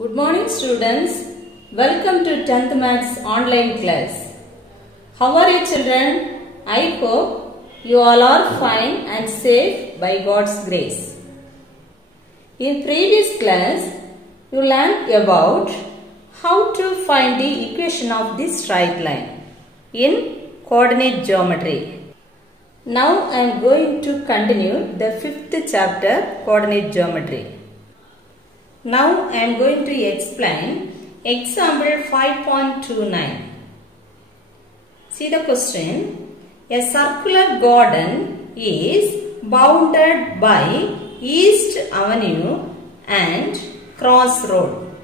Good morning students. Welcome to 10th Maths online class. How are you children? I hope you all are fine and safe by God's grace. In previous class, you learned about how to find the equation of this straight line in coordinate geometry. Now I am going to continue the 5th chapter coordinate geometry. Now I am going to explain example 5.29. See the question. A circular garden is bounded by East Avenue and Cross Road.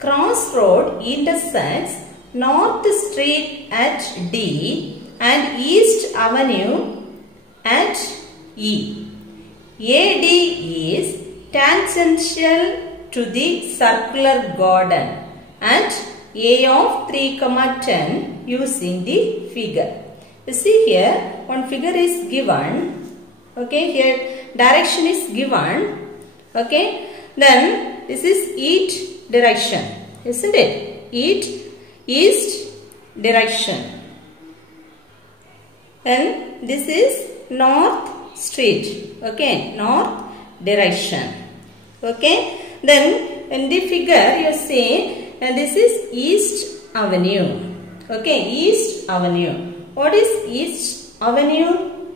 Cross Road intersects North Street at D and East Avenue at E. AD is tangential to the circular garden at A of 3,10 using the figure. You see here one figure is given. Okay, here direction is given. Okay, then this is east direction, isn't it? East direction. Then this is north street. Okay, north direction. Okay. Then in the figure you see this is East Avenue. Okay, East Avenue. What is East Avenue?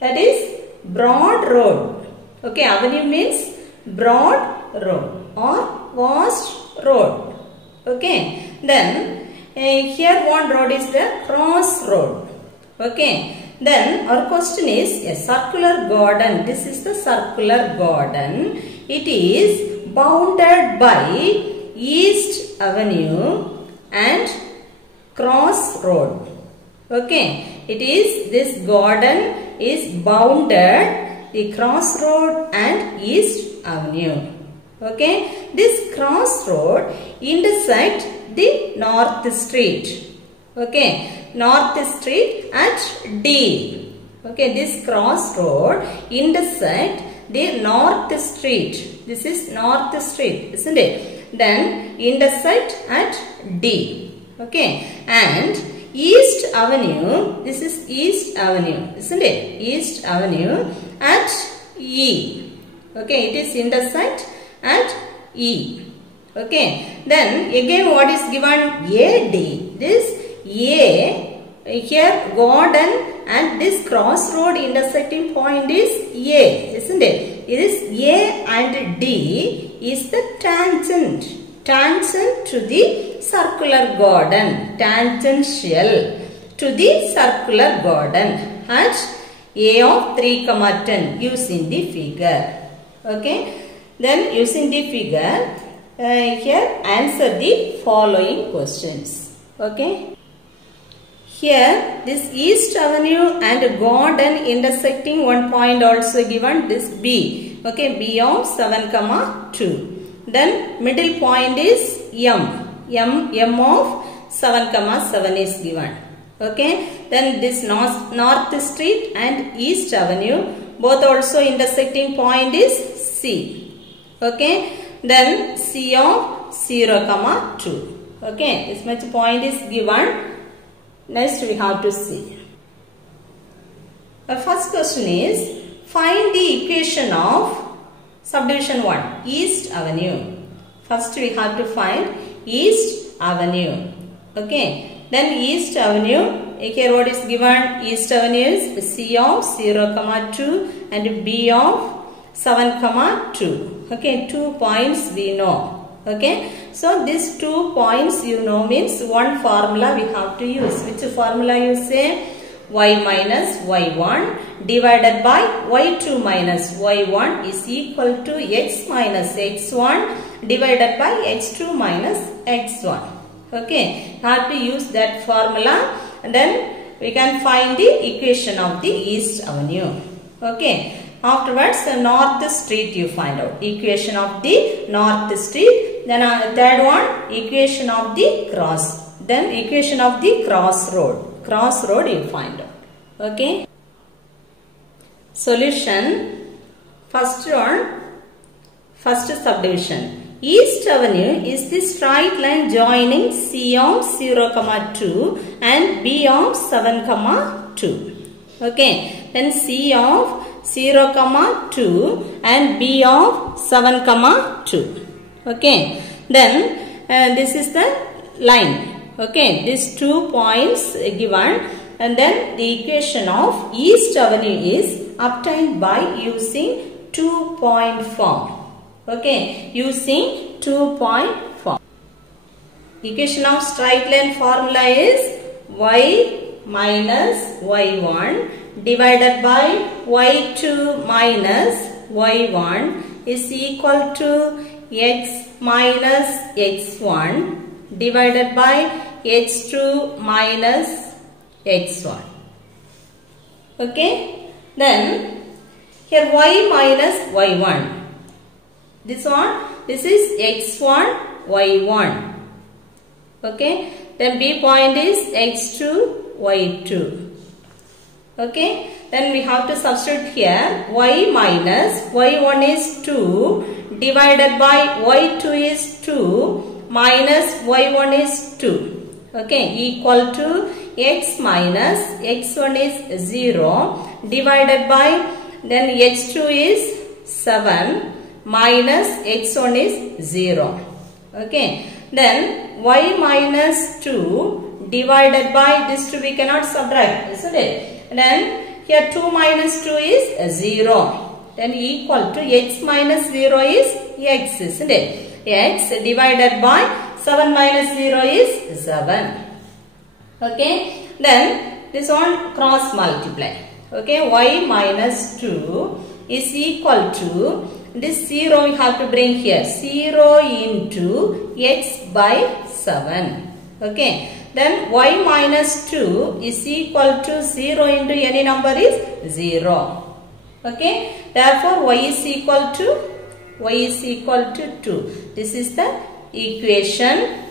That is broad road. Okay, avenue means broad road or vast road. Okay, then here one road is the cross road. Okay, then our question is a circular garden. This is the circular garden. It is bounded by East Avenue and Cross Road. Okay, it is this garden is bounded the Cross Road and East Avenue. Okay, this Cross Road intersect the North Street. Okay, North Street at D. Okay, this Cross Road intersect the North Street. This is North Street, isn't it? Then intersect at D. Okay, and East Avenue. This is East Avenue, isn't it? East Avenue at E. Okay, it is intersect at E. Okay, then again what is given? AD. This A here garden and this cross road intersecting point is A, isn't it? It is A and D is the tangent to the circular garden, tangential to the circular garden at A of 3,10 using the figure. Okay, then using the figure here answer the following questions. Okay. Here this East Avenue and garden intersecting one point also given, this B. Okay, B of 7,2. Then middle point is M of 7,7 is given. Okay, then this North Street and East Avenue both also intersecting point is C. Okay, then C of 0,2. Okay, this much point is given. Next we have to see. The first question is find the equation of subdivision 1 East Avenue. First we have to find East Avenue. Okay, then East Avenue, here what is given? East Avenue is C of 0,2 and B of 7,2. Okay, 2 points we know. Okay, so these 2 points you know means one formula we have to use. Which formula you say? Y minus Y1 divided by Y2 minus Y1 is equal to X minus X1 divided by X2 minus X1. Okay, have to use that formula and then we can find the equation of the East Avenue. Okay, afterwards the North Street you find out. Equation of the North Street. Then third one, equation of the cross. Then equation of the cross road. Cross road you find out. Okay. Solution. First one, first subdivision. East Avenue is the straight line joining C of 0, 2 and B of 7, 2. Okay. Then C of 0, 2 and B of 7, 2. Okay. Then this is the line. Okay. These 2 points given, and then the equation of East Avenue is obtained by using 2-point form. Okay. Using 2-point form. Equation of straight line formula is y minus y1 divided by y2 minus y1 is equal to x minus x1 divided by x2 minus x1. Okay. Then here y minus y1. This is x1 y1. Okay. Then B point is x2 y2. Okay. Then we have to substitute here y minus y1 is 2 divided by y2 is 2 minus y1 is 2. Okay. Equal to x minus x1 is 0 divided by then x2 is 7 minus x1 is 0. Okay. Then y minus 2 divided by this 2 we cannot subtract, isn't it? Then here 2 minus 2 is 0. Then equal to x minus 0 is x, isn't it? X divided by 7 minus 0 is 7. Okay. Then this one cross multiply. Okay. Y minus 2 is equal to this 0 we have to bring here. 0 into x by 7. Okay. Then y minus 2 is equal to 0 into any number is 0. Okay. Therefore, y is equal to 2. This is the equation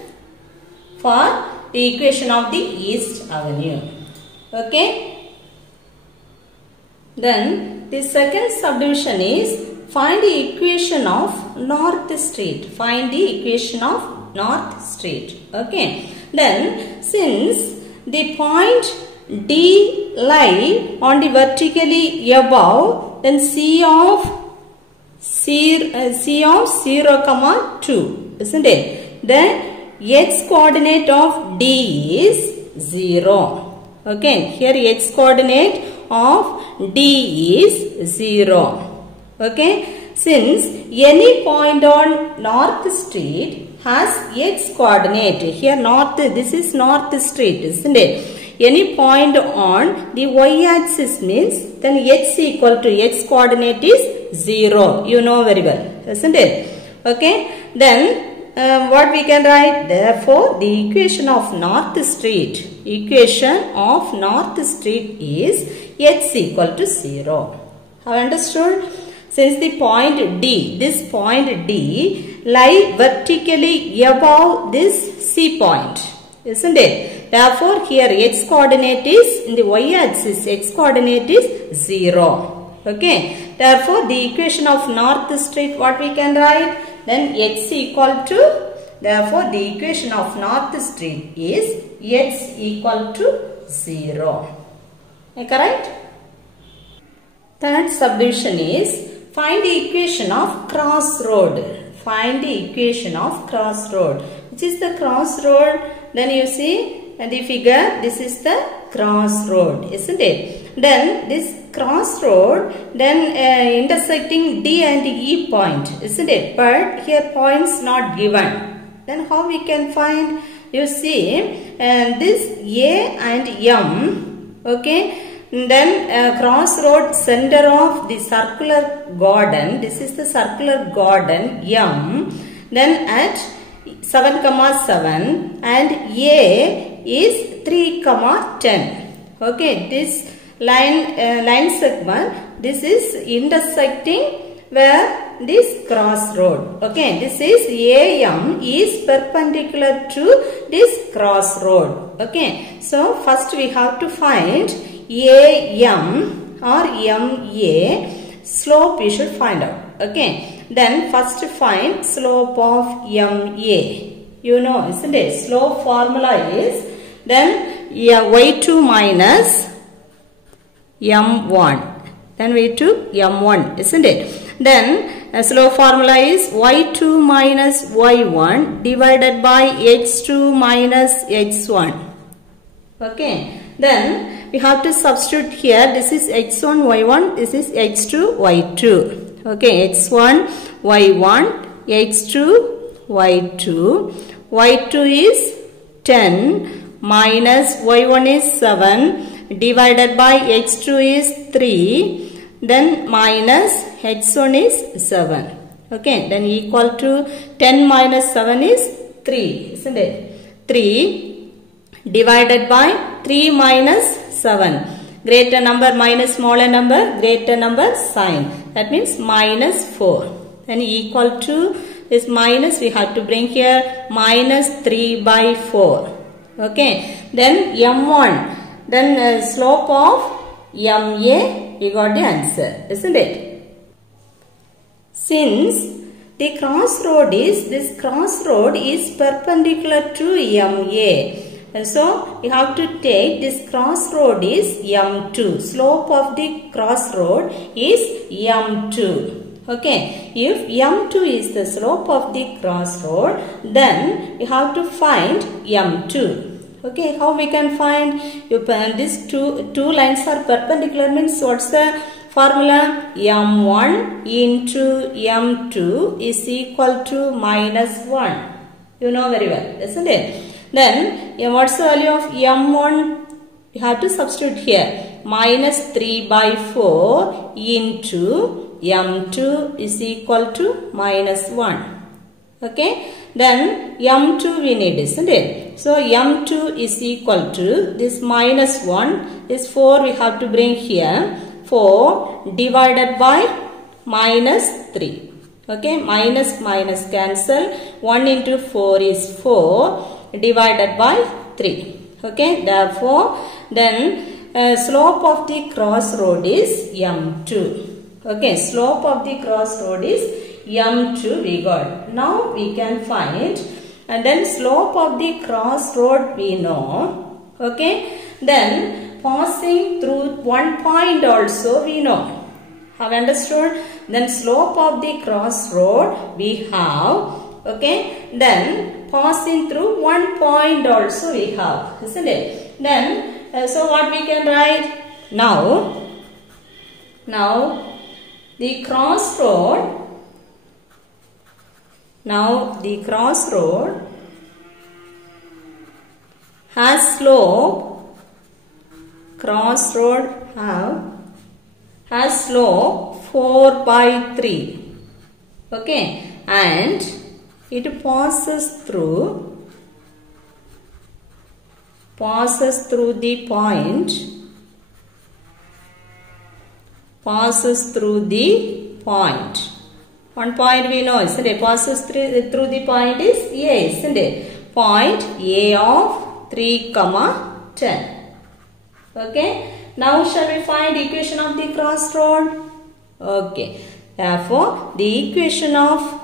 for the equation of the East Avenue. Okay. Then the second subdivision is find the equation of North Street. Find the equation of North Street. Okay. Then since the point D lie on the vertically above, then C of 0, 2, isn't it? Then x coordinate of D is 0. Okay. Here x coordinate of D is 0. Okay. Since any point on North Street has x coordinate, here north, this is North Street, isn't it? Any point on the y axis means then x equal to x coordinate is 0. You know very well, isn't it? Okay. Then what we can write? Therefore, the equation of North Street is x equal to 0. Have understood? Since the point D, this point D lie vertically above this C point, isn't it? Therefore, here x coordinate is in the y axis, x coordinate is 0. Okay. Therefore, the equation of North Street, what we can write? Then x equal to, therefore, the equation of North Street is x equal to 0. Correct? Third subdivision is find the equation of crossroad. Find the equation of crossroad. Which is the crossroad? Then you see the figure. This is the crossroad, isn't it? Then this crossroad, then intersecting D and E point, isn't it? But here points not given. Then how we can find? You see this A and M. Okay. Then crossroad center of the circular garden. This is the circular garden M. Then at 7, 7 and A is 3, 10. Okay, this line segment. This is intersecting where this crossroad. Okay, this is AM is perpendicular to this crossroad. Okay, so first we have to find AM or MA slope we should find out. Okay. Then first find slope of MA. You know, isn't it? Slope formula is then y2 minus m1. Then y2 m1, isn't it? Then slope formula is y2 minus y1 divided by x2 minus x1. Okay. Then we have to substitute here. This is x1 y1. This is x2 y2. Okay. x1 y1, x2 y2. y2 is 10 minus y1 is 7 divided by x2 is 3. Then minus x1 is 7. Okay. Then equal to 10 minus 7 is 3. Isn't it? 3 divided by 3 minus 7. Greater number minus smaller number, greater number sign. That means minus 4. Then equal to this minus we have to bring here minus 3 by 4. Okay. Then m1. Then slope of MA. We got the answer, isn't it? Since the crossroad is perpendicular to MA. So you have to take this crossroad is M2. Slope of the crossroad is M2. Okay. If M2 is the slope of the crossroad, then you have to find M2. Okay, how we can find? These two lines are perpendicular means what's the formula? M1 into M2 is equal to minus 1. You know very well, isn't it? Then what's the value of M1? You have to substitute here. Minus 3 by 4 into M2 is equal to minus 1. Okay. Then M2 we need, isn't it? So M2 is equal to this minus 1. This 4 we have to bring here. 4 divided by minus 3. Okay. Minus minus cancel. 1 into 4 is 4 divided by 3. Okay. Therefore, then slope of the crossroad is M2. Okay. Slope of the crossroad is M2 we got. Now we can find, and then slope of the crossroad we know. Okay. Then passing through one point also we know. Have understood? Then slope of the crossroad we have. Okay. Then passing through one point also we have. Isn't it? Then so what we can write? Now the crossroad. Now the crossroad has slope. Crossroad has slope 4 by 3. Okay, and it passes through the point. Passes through the point. One point we know, isn't it? Passes through the point is A, isn't it? Point A of 3, 10. Okay. Now shall we find equation of the crossroad? Okay. Therefore, the equation of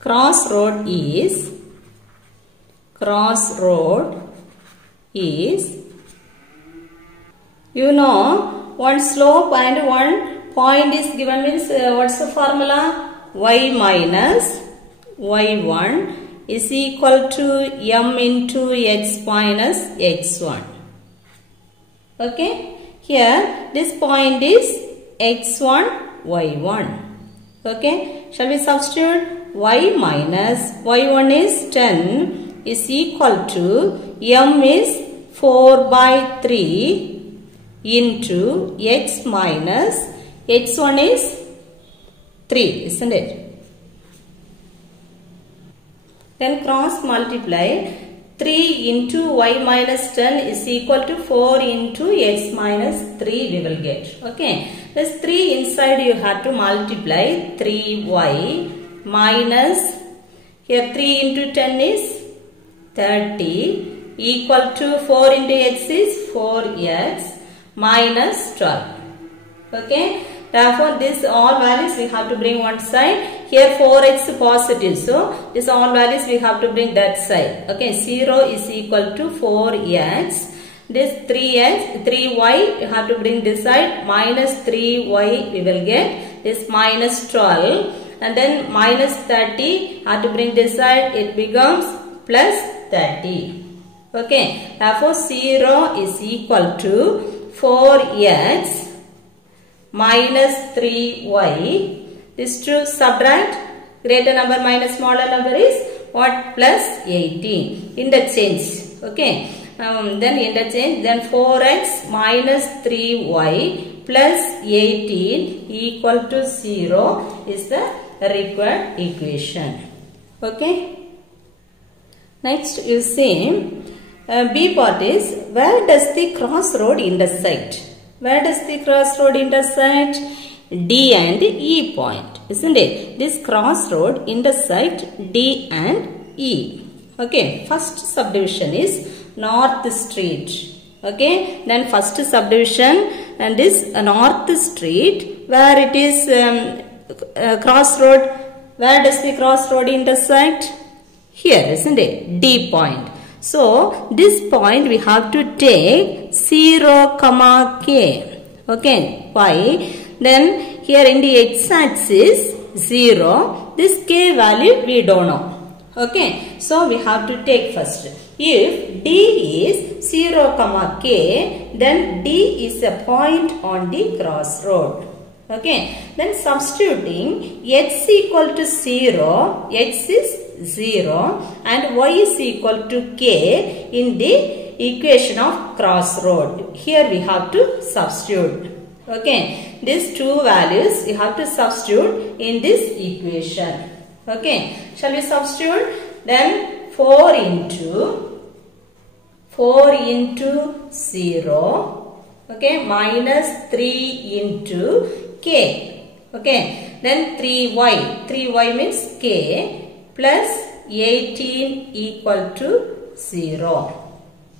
crossroad is you know, one slope and one point is given means what's the formula? Y minus y1 is equal to m into x minus x1. Okay. Here this point is x1, y1. Okay. Shall we substitute? Y minus y1 is 10 is equal to m is 4 by 3 into x minus x1 is 3, isn't it? Then cross multiply 3 into y minus 10 is equal to 4 into x minus 3 we will get. Okay. This 3 inside you have to multiply 3y minus here 3 into 10 is 30 equal to 4 into x is 4x minus 12. Okay. Therefore, this all values we have to bring one side. Here 4x positive. So, this all values we have to bring that side. Okay. 0 is equal to 4x. This 3y you have to bring this side. Minus 3y we will get. This minus 12. And then minus 30 have to bring this side. It becomes plus 30. Okay. Therefore, 0 is equal to 4x minus 3y. This to subtract greater number minus smaller number is what? Plus 18. Interchange. Okay. Then interchange. Then 4x minus 3y plus 18 equal to 0 is the required equation. Okay. Next you see B part is, where does the crossroad intersect? Where does the crossroad intersect? D and E point, isn't it? This crossroad intersect D and E. Okay. First subdivision is North Street. Okay. Then first subdivision and this North Street, where it is crossroad. Where does the crossroad intersect? Here, isn't it? D point. So, this point we have to take 0, K. Okay. Why? Then, here in the x-axis 0. This K value we don't know. Okay. So, we have to take first. If D is 0, K, then D is a point on the crossroad. Okay. Then, substituting x equal to 0, x is 0 and y is equal to k in the equation of crossroad. Here we have to substitute. Okay. These two values we have to substitute in this equation. Okay. Shall we substitute? Then 4 into 0. Okay. Minus 3 into k. Okay. Then 3y. 3y means k. Plus 18 equal to 0.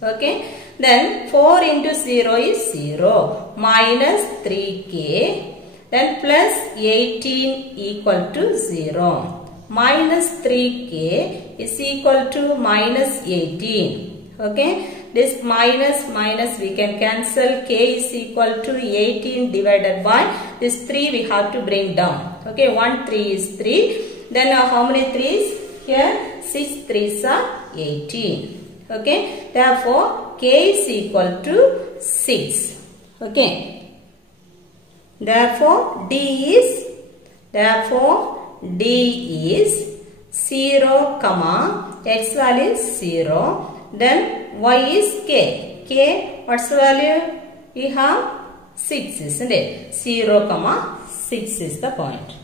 Okay. Then 4 into 0 is 0. Minus 3k. Then plus 18 equal to 0. Minus 3k is equal to minus 18. Okay. This minus we can cancel. K is equal to 18 divided by this 3 we have to bring down. Okay. 1 3 is 3. Then how many 3's? Here 6 3's are 18. Okay. Therefore, K is equal to 6. Okay. Therefore, D is 0, x value is 0. Then y is k. K, what's the value? We have 6, isn't it? 0, 6 is the point.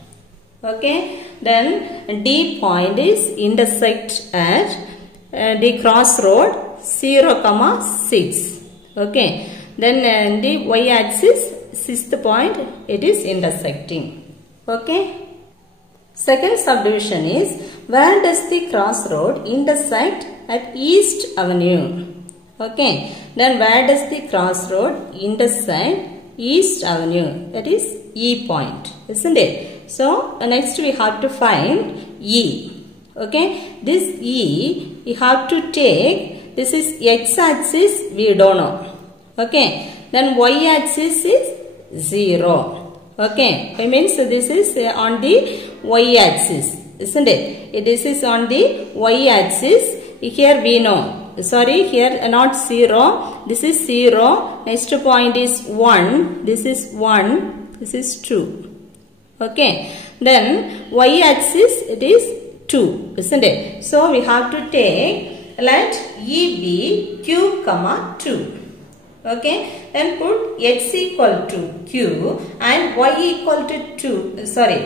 Okay. Then D point is intersect at the crossroad 0, 6. Okay. Then the y axis 6th point it is intersecting. Okay. Second subdivision is, where does the crossroad intersect at East Avenue? Okay. Then where does the crossroad intersect East Avenue? That is E point, isn't it? So, next we have to find E. Okay. This E, we have to take, this is x-axis, we don't know. Okay. Then y-axis is 0. Okay. It means this is on the y-axis, isn't it? This is on the y-axis. Here we know. Sorry, here not 0. This is 0. Next point is 1. This is 1. This is 2. Okay. Then y-axis it is 2, isn't it? So we have to take, let E be q, 2. Okay. Then put x equal to q and y equal to 2. Sorry,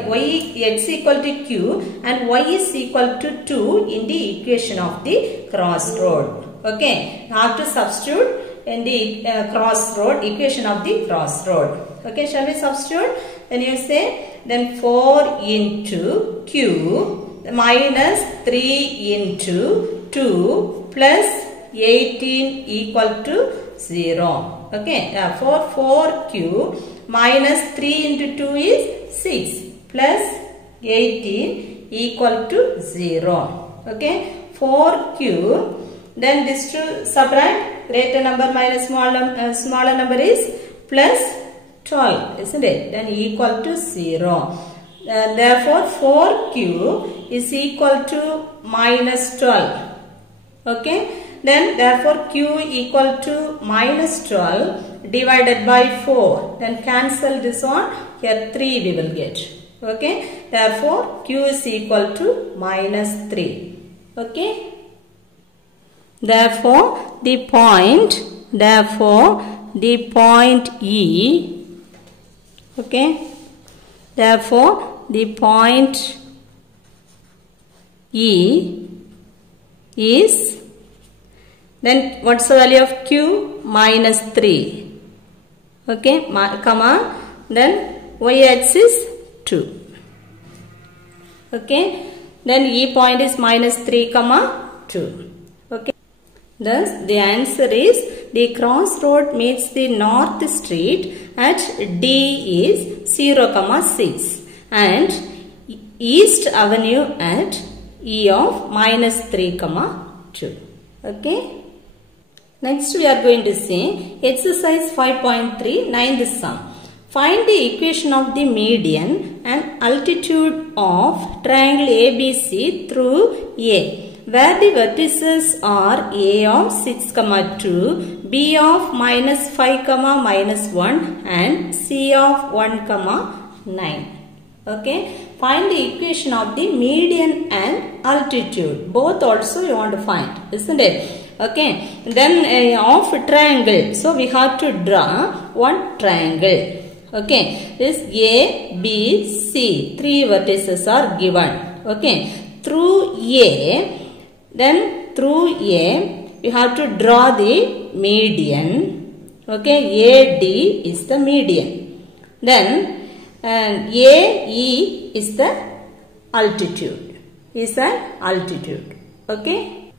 x equal to q and y is equal to 2 in the equation of the crossroad. Okay. You have to substitute in the crossroad, equation of the crossroad. Okay. Shall we substitute? Then you say, then 4 into q minus 3 into 2 plus 18 equal to 0. Okay, therefore 4q minus 3 into 2 is 6 plus 18 equal to 0. Okay, 4q, then this to subtract greater number minus smaller number is plus 12, isn't it? Then equal to 0. Therefore 4q is equal to minus 12. Okay, then therefore q equal to minus 12 divided by 4. Then cancel this one, here 3 we will get. Okay, therefore q is equal to minus 3. Okay, therefore the point E, okay, therefore the point E is, then what's the value of q? Minus 3. Okay, comma, then y-axis 2. Okay, then E point is minus 3 comma 2. Okay, thus the answer is the crossroad meets the north street at D is 0 comma 6 and East Avenue at E of minus 3 comma 2. Okay, next we are going to see exercise 5.3, 9th sum. Find the equation of the median and altitude of triangle ABC through A, where the vertices are A of 6, 2, B of minus 5, minus 1 and C of 1, 9. Okay, find the equation of the median and altitude. Both also you want to find, isn't it? Okay, then of triangle. So we have to draw one triangle. Okay, this A, B, C, 3 vertices are given. Okay, through A, then through A, we have to draw the median. Okay, AD is the median. Then AE is the altitude. Okay,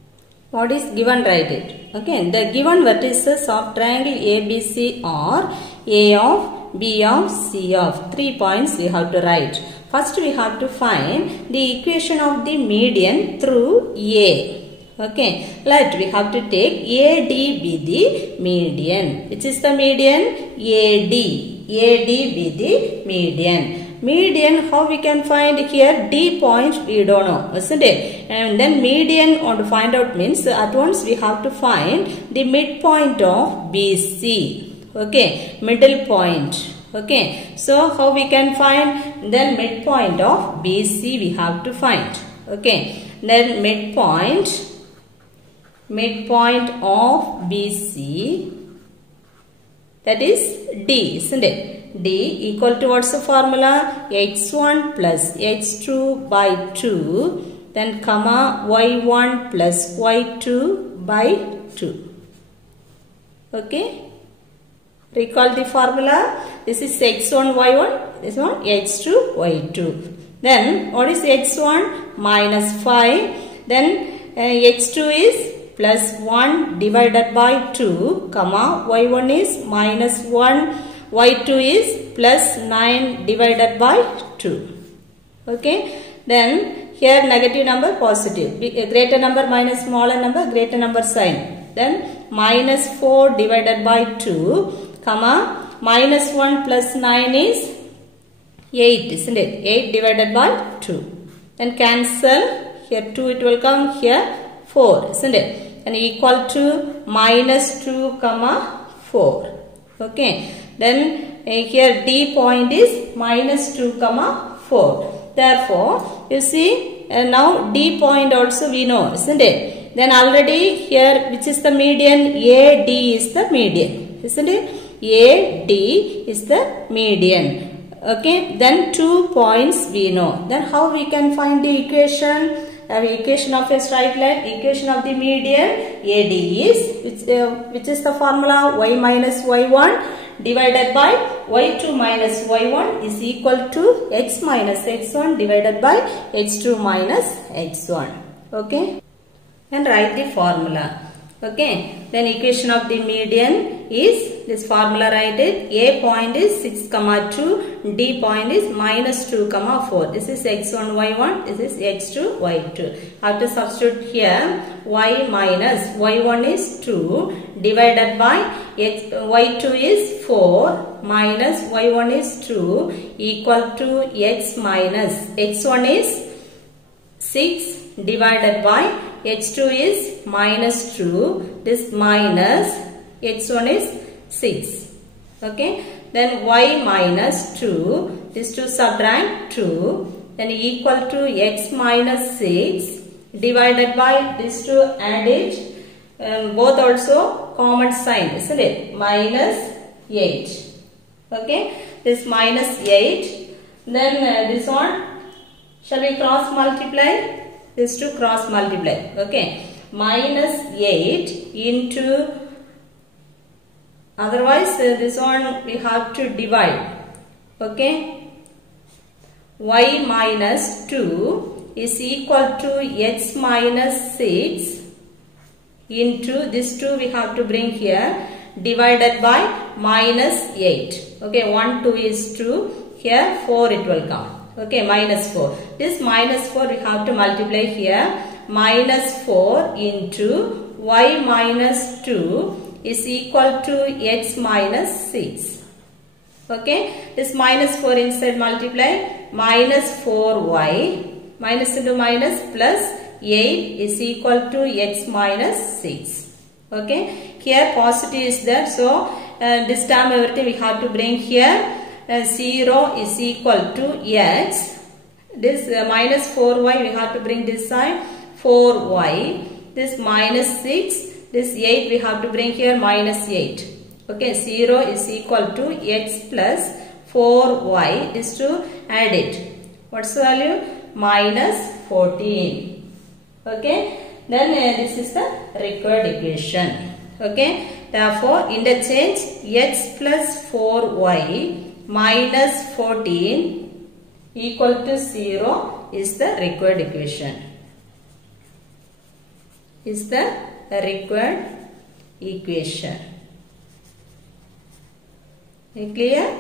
what is given, write it. Okay, the given vertices of triangle ABC are A of, B of, C of. 3 points we have to write. First we have to find the equation of the median through A. Okay, we have to take AD be the median. Which is the median? AD. AD be the median. Median, how we can find here? D point we don't know, isn't it? And then median want to find out means at once we have to find the midpoint of BC. Okay, middle point. Okay, so how we can find? Then midpoint of BC we have to find. Okay, then midpoint of BC, that is D, isn't it? D equal to what's the formula? x1 plus x2 by 2, then comma y1 plus y2 by 2. Okay, recall the formula. This is x1 y1, this one x2 y2. Then what is x1? Minus 5. Then x2 is plus 1 divided by 2, comma y1 is minus 1. Y2 is plus 9 divided by 2. Okay, then here negative number positive, greater number minus smaller number, greater number sign. Then minus 4 divided by 2, comma minus 1 plus 9 is 8, isn't it? 8 divided by 2. Then cancel, here 2 it will come, here 4, isn't it? And equal to minus 2 comma 4. Okay, then here D point is minus 2 comma 4. Therefore you see now D point also we know, isn't it? Then already here which is the median? AD is the median, isn't it? AD is the median. Okay, then 2 points we know. Then how we can find the equation? Equation of a straight line, equation of the median AD is, which is the formula? Y minus y1 divided by y2 minus y1 is equal to x minus x1 divided by x2 minus x1. Okay, and write the formula. Okay, then equation of the median is this formula write it. A point is 6, 2. D point is minus 2, 4. This is x1, y1. This is x2, y2. Have to substitute here. Y minus y1 is 2 divided by y2 is 4 minus y1 is 2 equal to x minus x1 is 6 divided by x2 is minus 2. This minus x1 is 6. Okay. Then y minus 2. This 2 subtract 2. Then equal to x minus 6 divided by this 2 add it. Both also common sign, isn't it? Minus 8. Okay. This minus 8. Then this one. Shall we cross multiply? This to cross multiply. Okay. Minus 8 into, otherwise this one we have to divide. Okay. Y minus 2 is equal to x minus 6 into this 2 we have to bring here divided by minus 8. Okay. 1, 2 is 2. Here 4 it will come. Okay, minus 4. This minus 4 we have to multiply here. Minus 4 into y minus 2 is equal to x minus 6. Okay, this minus 4 inside multiply. Minus 4y minus into minus plus 8 is equal to x minus 6. Okay, here positive is there. So, this term everything we have to bring here. 0 is equal to x. This minus 4y we have to bring this side 4y. This minus 6. This 8 we have to bring here minus 8. Okay, 0 is equal to x plus 4y. This to add it. What's the value? Minus 14. Okay, then this is the required equation. Okay, therefore interchange x plus 4y minus 14 equal to 0 is the required equation. Is the required equation. Clear?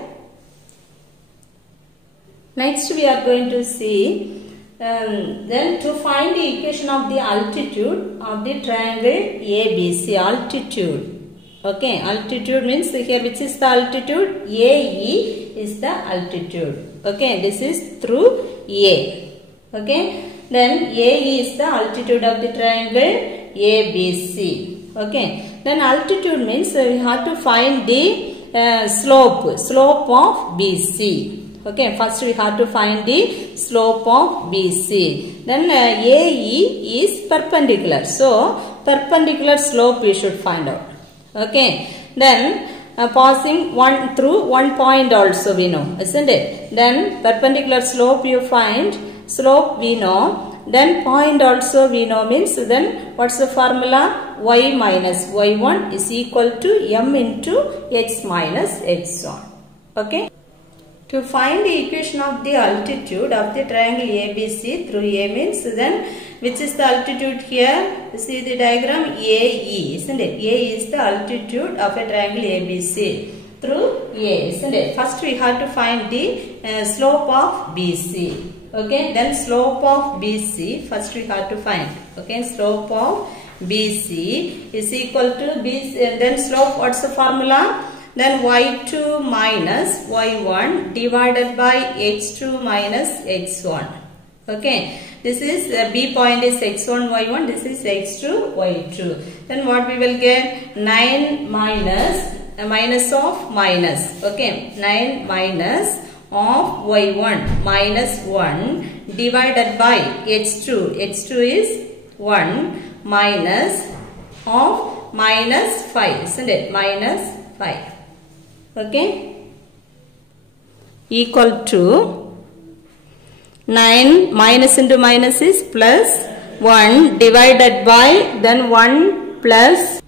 Next we are going to see then to find the equation of the altitude of the triangle ABC. Altitude. Okay, altitude means here which is the altitude? AE is the altitude. Okay, this is through A. Okay, then AE is the altitude of the triangle ABC. Okay, then altitude means we have to find the slope of BC. Okay, first we have to find the slope of BC. Then AE is perpendicular. So, perpendicular slope we should find out. Okay, then passing through one point also we know, isn't it? Then perpendicular slope you find, slope we know, then point also we know, means then what's the formula? Y minus y1 is equal to m into x minus x1. Okay. To find the equation of the altitude of the triangle ABC through A means then which is the altitude here? See the diagram AE, isn't it? A is the altitude of a triangle ABC through A, isn't it? First we have to find the slope of BC. Okay, then slope of BC first we have to find. Okay, slope of BC is equal to BC, then slope, what's the formula? Then y2 minus y1 divided by x2 minus x1. Okay, this is B point is x1 y1, this is x2 y2. Then what we will get? 9 minus minus of minus. Okay, 9 minus of y1 minus 1 divided by x2. x2 is 1 minus of minus 5, isn't it? Minus 5. Okay, equal to 9 minus into minus is plus 1 divided by, then 1 plus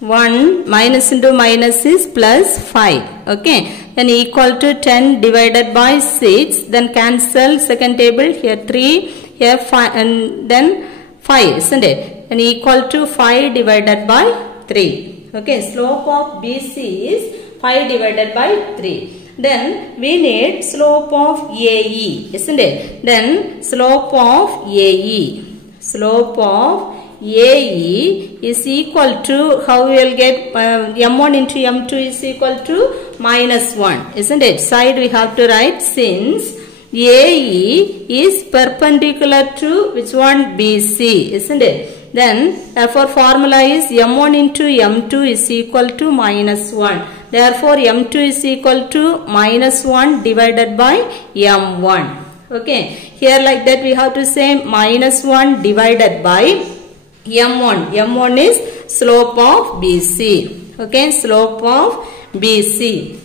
1 minus into minus is plus 5. Okay, then equal to 10 divided by 6, then cancel second table, here 3, here 5, and then 5, isn't it? And equal to 5 divided by 3. Okay, slope of BC is 5 divided by 3. Then we need slope of AE, isn't it? Then slope of AE. Slope of AE is equal to, how we will get M1 into M2 is equal to minus 1, isn't it? Side we have to write, since AE is perpendicular to which one? BC, isn't it? Then therefore formula is M1 into M2 is equal to minus 1. Therefore M2 is equal to minus 1 divided by M1. Okay, here like that we have to say minus 1 divided by M1. M1 is slope of BC. Okay, slope of BC.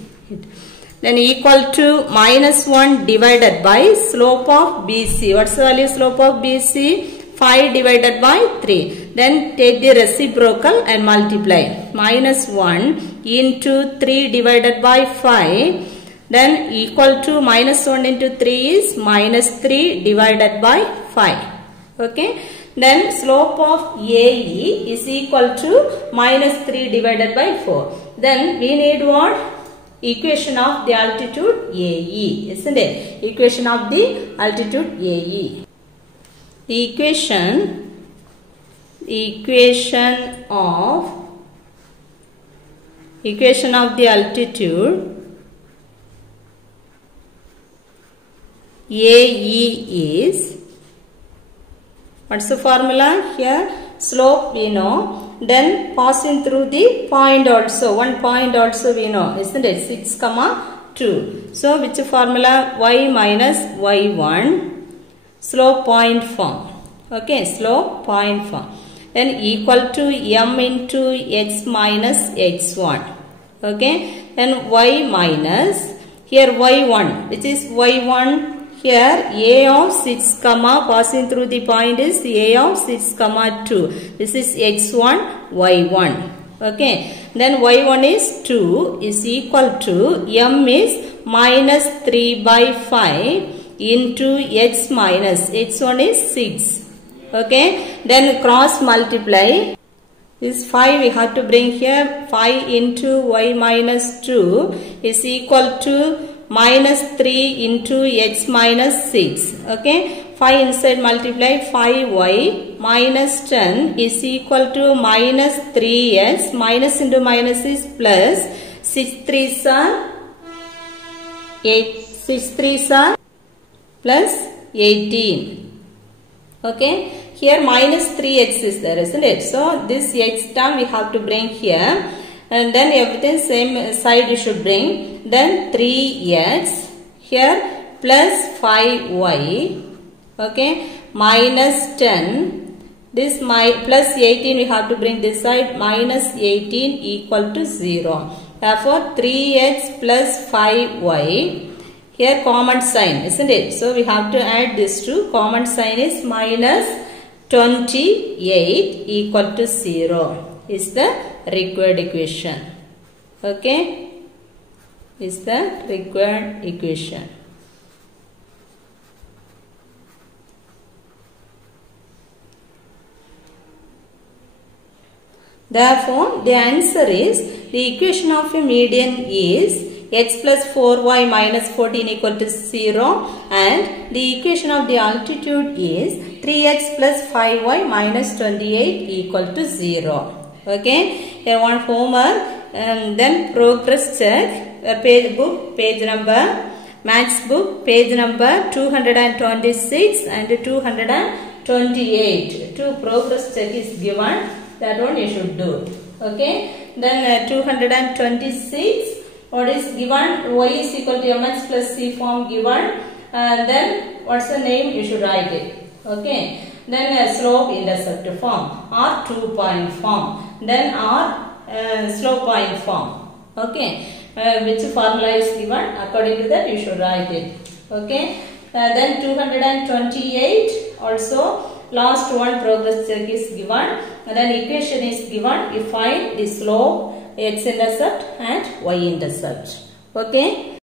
Then equal to minus 1 divided by slope of BC. What's the value of slope of BC? 5 divided by 3. Then take the reciprocal and multiply. Minus 1 into 3 divided by 5. Then equal to minus 1 into 3 is minus 3 divided by 5. Okay. Then slope of AE is equal to minus 3 divided by 4. Then we need what? Equation of the altitude AE, isn't it? Equation of the altitude AE. Equation of the altitude AE is, what's the formula here? Slope we know. Then passing through the point also, one point also we know, isn't it? 6, 2. So which formula? Y minus Y1 slope point form. Okay, slope point form. Then equal to M into X minus X1. Okay, then Y minus, here Y1, which is Y1. Here A of 6 passing through the point is A of 6 2. This is X1 Y1. Okay. Then Y1 is 2 is equal to M is minus 3 by 5 into X minus X1 is 6. Okay. Then cross multiply. This 5 we have to bring here. 5 into Y minus 2 is equal to minus 3 into X minus 6. Okay. 5 inside multiply. 5Y minus 10 is equal to minus 3X. Minus into minus is plus. 6 3s are 8. 6 3s are plus 18. Okay. Here minus 3x is there, isn't it? So this x term we have to bring here. And then everything same side you should bring. Then 3x here plus 5y. Okay. Minus 10. This plus 18 we have to bring this side. Minus 18 equal to 0. Therefore 3x plus 5y. Here common sign, isn't it? So we have to add this two. Common sign is minus 28 equal to 0 is the required equation. Okay, is the required equation. Therefore, the answer is the equation of a median is x plus 4y minus 14 equal to 0 and the equation of the altitude is 3x plus 5y minus 28 equal to 0. Okay, here one homework and then progress check, page number, maths book page number 226 and 228. Two progress check is given, that one you should do. Okay, then 226. What is given? Y is equal to mx plus c form given. Then what's the name? You should write it. Okay. Then slope intercept form or 2-point form. Then slope point form. Okay. Which formula is given? According to that you should write it. Okay. Then 228 also. Last one progress check is given. And then equation is given. You find the slope, x-intercept and y-intercept. Okay.